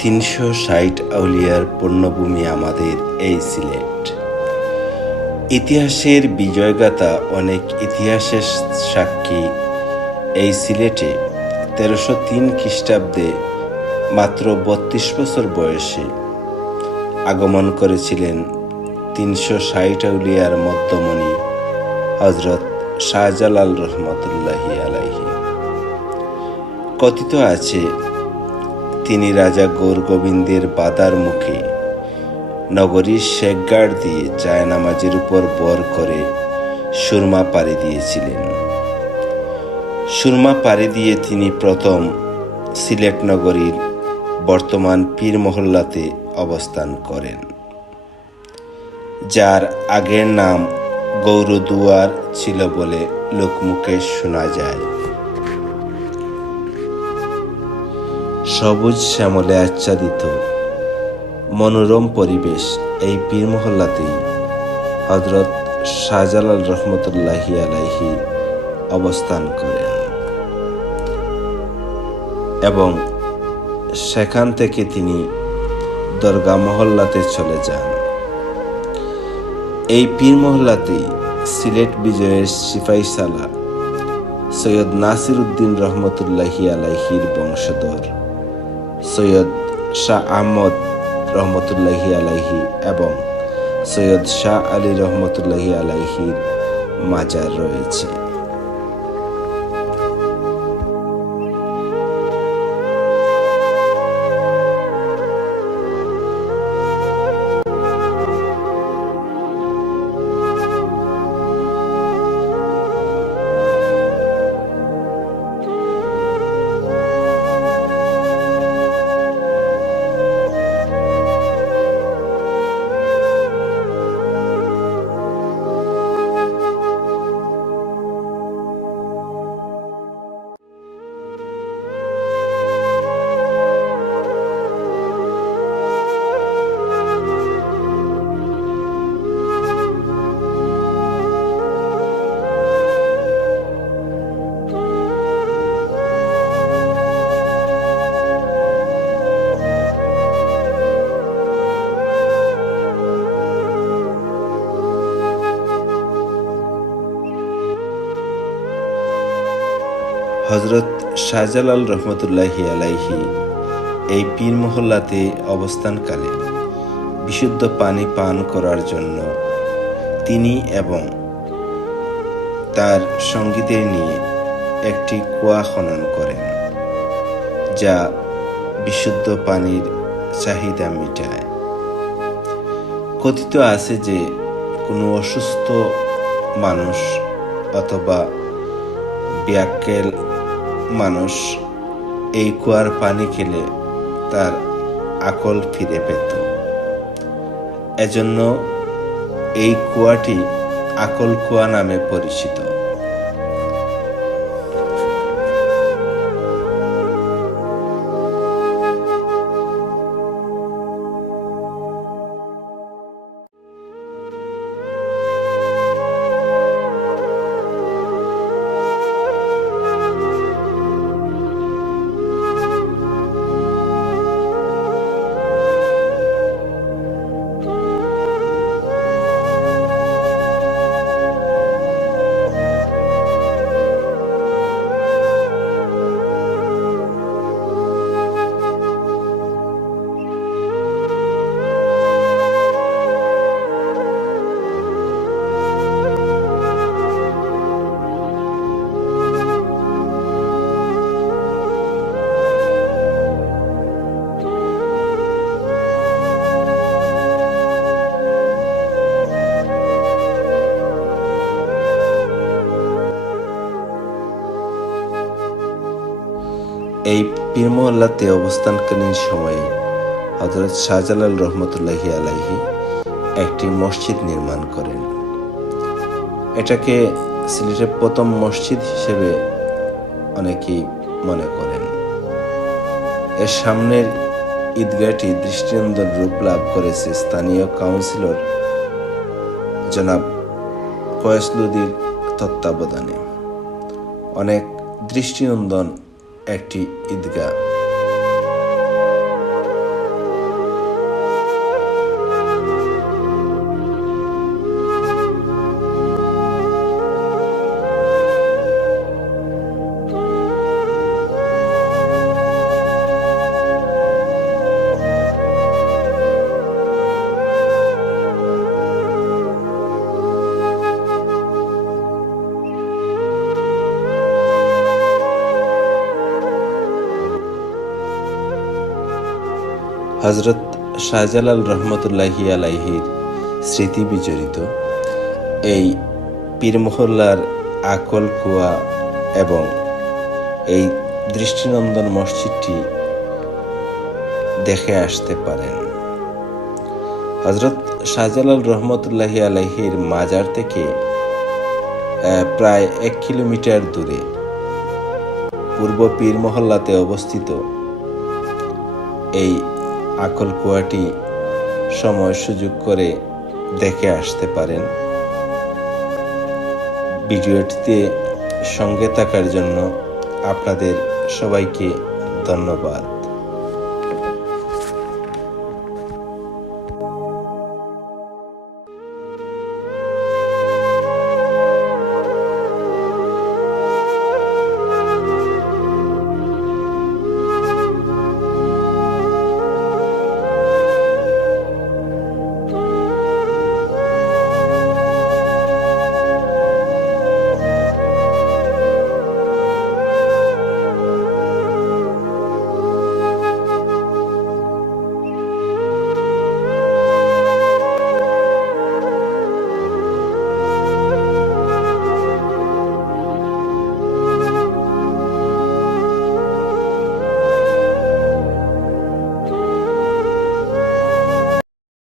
৩৬০ আউলিয়ার পুণ্যভূমি আমাদের এই সিলেট। ইতিহাসের বিজয়গাথা, অনেক ইতিহাসের সাক্ষী এই সিলেটে ১৩০৩ খ্রিস্টাব্দে মাত্র ৩২ বছর বয়সে আগমন করেছিলেন ৩৬০ আউলিয়ার মধ্যমণি হযরত শাহজালাল রহমতুল্লাহি আলাইহি। কথিত আছে, তিনি রাজা গৌর গোবিন্দের বাধার মুখে নগরীর শেখগাড় দিয়ে জায়নামাজের উপর বর করে সুরমা পাড়ি দিয়েছিলেন। সুরমা পাড়ি দিয়ে তিনি প্রথম সিলেট নগরীর বর্তমান পীর মহল্লাতে অবস্থান করেন, যার আগের নাম গৌরদুয়ার ছিল বলে লোকমুখে শোনা যায়। সবুজ শ্যামলে আচ্ছাদিত মনোরম পরিবেশ এই পীর মহল্লাতেই হযরত শাহজালাল রহমতুল্লাহি আলাইহি অবস্থান করেন এবং সেখান থেকে তিনি দরগা মহল্লাতে চলে যান। এই পীর মহল্লাতেই সিলেট বিজয়ের সিপাহী সালার সৈয়দ নাসির উদ্দিন রহমতুল্লাহি আলাইহির বংশধর সৈয়দ শাহ আহমদ রহমতুল্লাহি আলাইহি এবং সৈয়দ শাহ আলী রহমতুল্লাহি আলাইহির মাজার রয়েছে। হযরত শাহজালাল রহমতুল্লাহি আলাইহি এই পীর মহল্লাতে অবস্থানকালে বিশুদ্ধ পানি পান করার জন্য তিনি এবং তার সঙ্গীদের নিয়ে একটি কুয়া খনন করেন, যা বিশুদ্ধ পানির চাহিদা মেটায়। কথিত আছে যে কোনো অসুস্থ মানুষ অথবা ব্যাক্কেল মানুষ এই কুয়ার পানি খেলে তার আকল ফিরে পেত। এজন্য এই কুয়াটি আকল কুয়া নামে পরিচিত। এই পীর মহল্লাতে অবস্থানকালীন সময়ে হযরত শাহজালাল রহমতুল্লাহি আলাইহি একটি মসজিদ নির্মাণ করেন। এটাকে সিলেটের প্রথম মসজিদ হিসেবে অনেকেই মনে করেন। এর সামনের ঈদগাহটি দৃষ্টিনন্দন রূপ লাভ করেছে স্থানীয় কাউন্সিলর জনাব ফয়সলুদ্দির তত্ত্বাবধানে। অনেক দৃষ্টিনন্দন একটি ঈদগাহ। হযরত শাহজালাল রহমতুল্লাহি আলাইহির স্মৃতি বিজড়িত এই পীর মহল্লার আকল কুয়া এবং এই দৃষ্টিনন্দন মসজিদটি দেখে আসতে পারেন। হযরত শাহজালাল রহমতুল্লাহি আলাইহির মাজার থেকে প্রায় 1 কিলোমিটার দূরে পূর্ব পীর মহল্লাতে অবস্থিত এই আকল কুয়াটি সময় সুযোগ করে দেখে আসতে পারেন। ভিডিওটিতে সঙ্গে থাকার জন্য আপনাদের সবাইকে ধন্যবাদ।